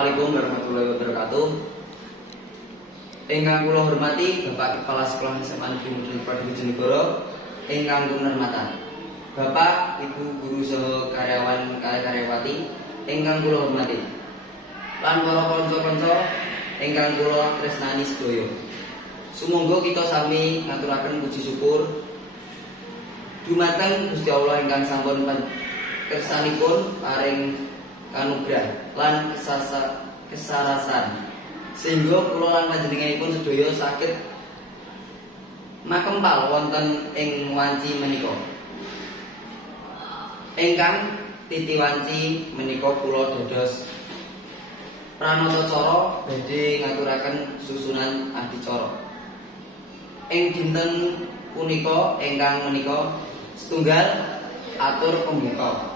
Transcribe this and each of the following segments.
Assalamualaikum warahmatullahi wabarakatuh. Ingkang kula hormati Bapak Kepala Sekolah SMA Negeri Mudun Bojonegoro, ingkang kinurmatan Bapak, Ibu guru saha karyawan karyawati ingkang kula hormati, lan para kanca-kanca ingkang kula tresnani sedaya. Sumangga kita sami ngaturaken puji syukur dumateng Gusti Allah ingkang sampun kersanipun paring kanugrah lan kesarasan sehingga kula lan panjenenganipun sedaya saged makempal wonten ing wanci menika. Ingkang titi wanci menika kula dados pranatacara badhe ngaturaken susunan adicara. Ing dinten punika ingkang menika setunggal atur pembuka,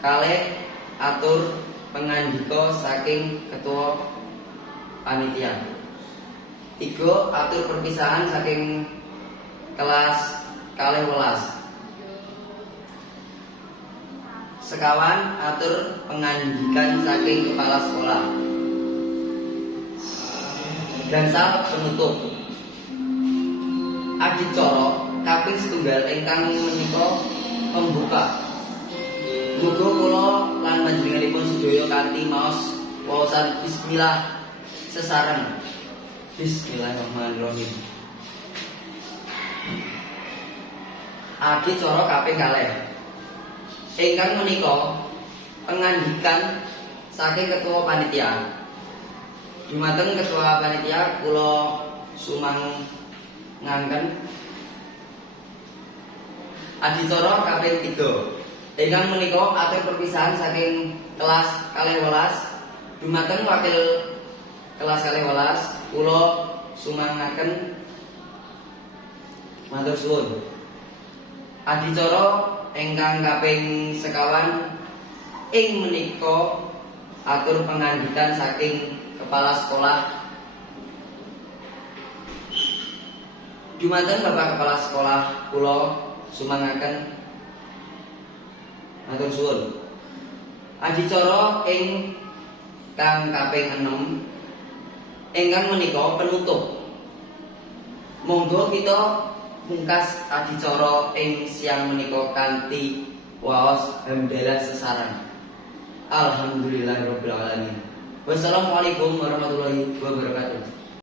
kalih atur pengandika saking ketua panitia, 3 atur perpisahan saking kelas kalih welas, sekawan atur pengandikan saking kepala sekolah, gansal penutup adicara kaping setunggal ingkang menika pembuka. Muga kula lan panjenenganipun sedaya kanthi maos waosan bismillah sesareng. Bismillahirrahmanirrahim. Adicara kaping kalih ingkang menika pengandikan saking ketua panitia. Dumateng ketua panitia kula sumang ngangken adicara kaping 3 ingkang menika atur perpisahan saking kelas kalih welas. Dumateng wakil kelas kalih welas kula sumangaken matur suwun. Adicara ingkang kaping sekawan ing menika atur pengandikan saking kepala sekolah. Dumateng Bapak Kepala Sekolah kula sumangaken matur suwun. Adicara ing kang kaping 6 ingkang menika penutup. Monggo kita pungkas adicara ing siang menika kanthi waos hamdalah sesarang. Alhamdulillahirabbil alamin. Wassalamualaikum warahmatullahi wabarakatuh.